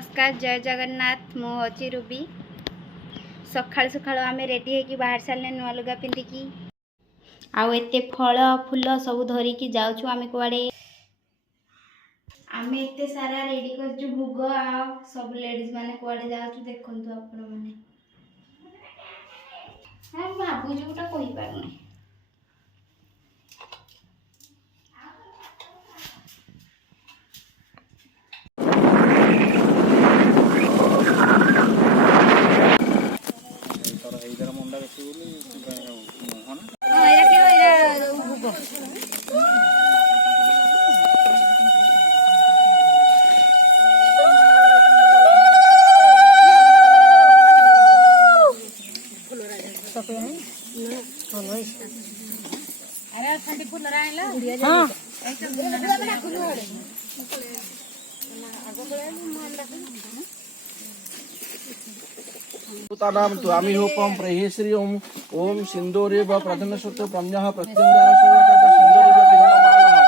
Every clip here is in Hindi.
नमस्कार जय जगन्नाथ मु हूँ रूबी। सकाल सकाल आम रेडी होकर बाहर सारे नुआ लुगा पिंधिकी आउ एते फल फूल सब धरिकी जाऊँ आम कुआड़े आम एते सारा रेडी कर भोग आ सब लेडीज माने कुआड़े जाऊँ देखु आपण मैंने भावुँ गोटा कही पारूनी नाम त्वामी होपम प्रहेश्री ओम ओम सिंदूरे व प्रथम सुत प्रम्यः प्रत्यंगार सुरकट सिंदूरे व पिंडमानः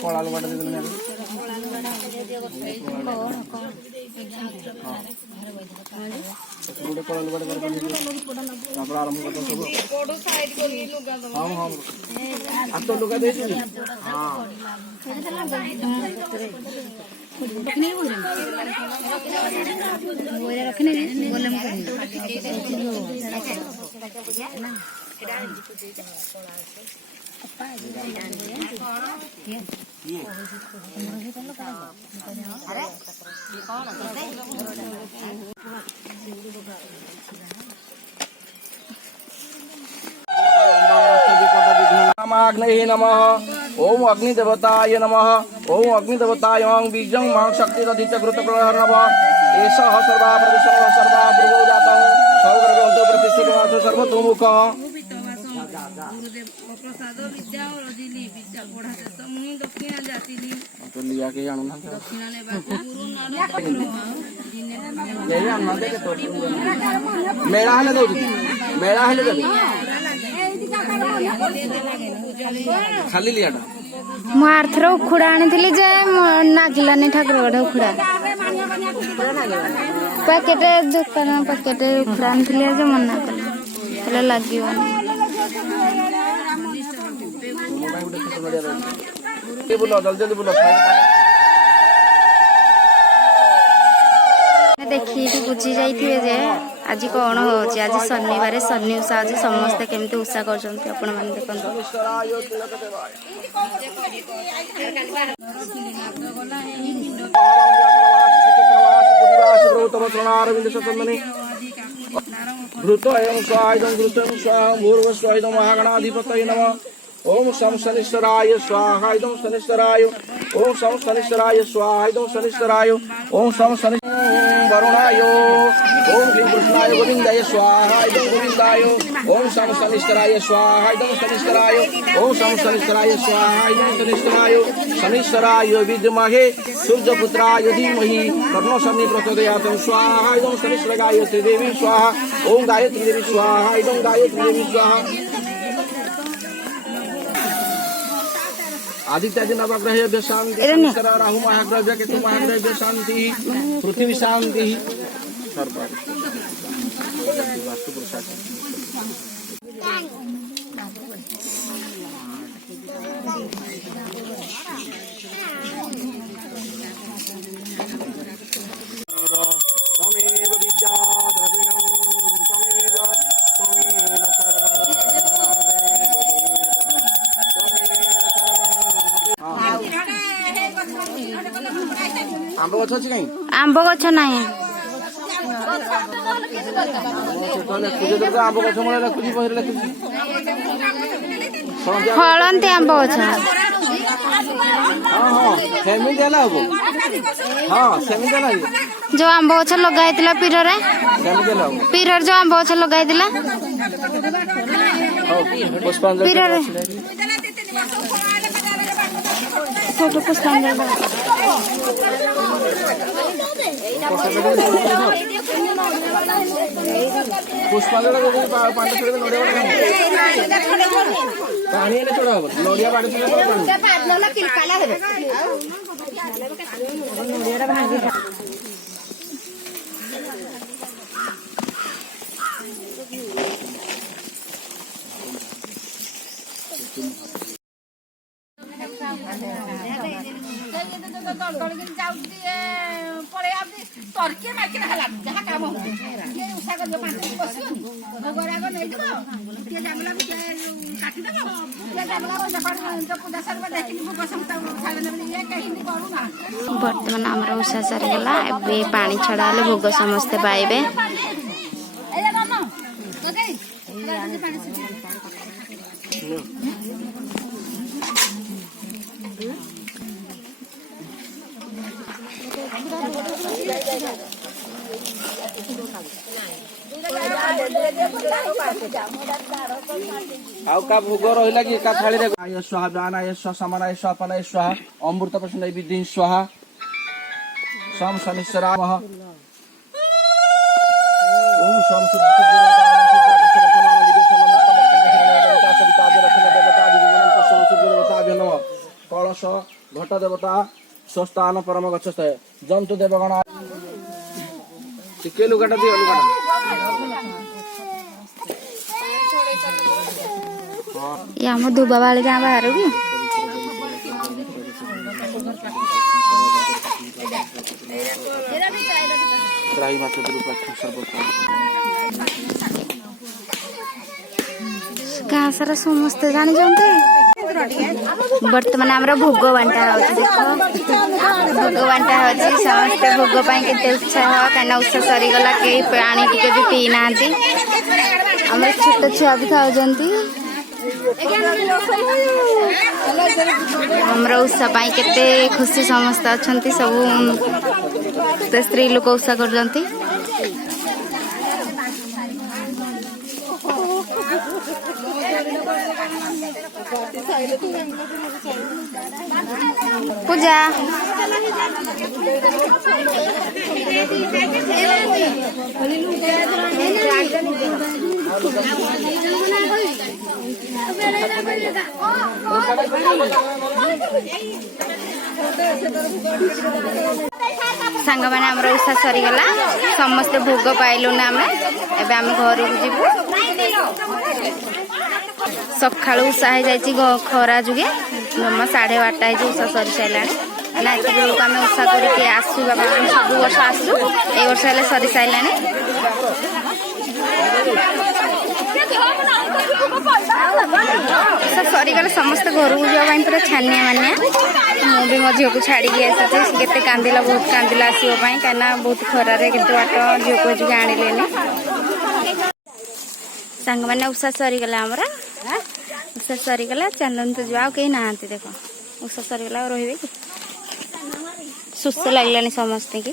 कला लुगाटा देदेले गोटे कला लुगाटा कर आरंभ करते सब कोडो साइड कोली लुगा हां हां आ तो लुगा दे छी हां रखने बोले अग्नि नमः ओम अग्निदेवताय नमः ओम अग्निदेवताय बीजं मां शक्तिरधित घृतप्रहरणव एषः सर्वा प्रविशनः सर्वा पूर्वो जातं सर्वग्रहन्तु प्रतिष्ठितमास सर्वतोमुखः प्रसाद विद्या रजिली विद्या पढ़ाते समूह दक्षिणा जातिली तो लिया के जानू ना दक्षिणा ने गुरु नानक ये जानना दे के तो मेला हले दे खाली लियाटा मारथर उखुड़ा आनी जे नागिलानी ठाकुर गढ़ उखुड़ा पैकेट दुकान पैकेट उखुड़ा आनी मना कल लगे देखी बुझी जाइए जे आज कौन हो आज शनिवार शनि उषा आज समस्ते केमती उषा कर घृत एवं स्वायुधं घृतं स्वाहा भूर्व स्वायुधं महागणाधिपतये नमः ओम शम शनिश्चराय स्वाहा इदं शनिश्चराय ओम शम शनिश्चराय स्वाहा इदं शनिश्चराय ओम शम शनि वरुणाय ओम ह्रीं कृष्णाय गोविंदाय स्वाहा इदं गोविंदाय ओम शम शनिश्चराय स्वाहा इदं शनिश्चराय ओम शम शनिश्चराय स्वाहा इदं शनिश्चराय शनिश्चराय विद्महे सूर्यपुत्राय धीमहि तन्नो शनि प्रचोदयात् स्वाहा इदं शनिश्चराय गायत्री देवी स्वाहा ओम गायत्री देवी स्वाहा इदं गायत्री देवी स्वाहा आदित्य नवग्रह शांति राहु महाग्रह केतु महाग्रह शांति पृथ्वी शांति सर्व वास्तु आंब गछ अछि कहीं आंब गछ नाही आंब गछ मूल फलंती आंब गछ हाँ हाँ सेमिति हेला हबो हाँ सेमिति हेला जो आंब गछ लगाइतिला पीररे सेमिति हेला हबो पीरर जो आंब गछ लगाइतिला पुष्पांजलि पीररे फोटो पुष्पांजलि पुष्पांजलि पांच छड़े नोड़िया पानी एने छोड़ा हबो नोड़िया बाड़ी छड़े पानी बर्तमान आमर उषा सरीगला ए पानी छड़ा हेले भोग समस्ते पाइबे आउ का भोग रहिला कि का थाली रे आय स्वाहा दानाय स्वाहा समानाय स्वाहा अपनाय स्वाहा अमृत प्रसन्न विधि स्वाहा सम शनिश्चराय नमः ओम सम कलश घट देवता स्वस्थान परम गच्छस्थ जंतु देवगण टिके लुगाटा दियो लुगाटा ये आम धुबा बाड़ी गाँ बाहर की गाँ सारा समस्ते जानी बर्तमान आमर भोग बांटा भोग बांटा हो समस्ते भोग के उत्साह कहीं उत्साह सरीगला कई पानी टिके भी पी ना आम छोट छुआ भी खाऊँगी आमर उत्साह केते खुशी समस्त अच्छा सब स्त्री लोक उत्साह कर पूजा सांग मैंने आम उषा सरीगला समस्ते भोग पाइलु ना आम एबे आम घर को जीवु सका उषा हो जाए खरा जुगे जमा 12:30 उषा सरी सारा ना एत बेलू आम उषा करके आसू बाबा सब वर्ष आसू ए वर्ष हेल्ले सरी सारा सरीगले समस्त घर को जावाई पूरा छानिया मानिया मुझे मो झील को छाड़ी आसी के कांदिला बहुत कांदिला आसवाई कहीं बहुत खरारे के बाट झील को झील आनिले सांग मैंने उषा सरीगला आमर उषा सरीगला चंदन तो जाओ कहीं ना देख उषा सरीगला रे कि सुस्थ लगलानी समस्ते की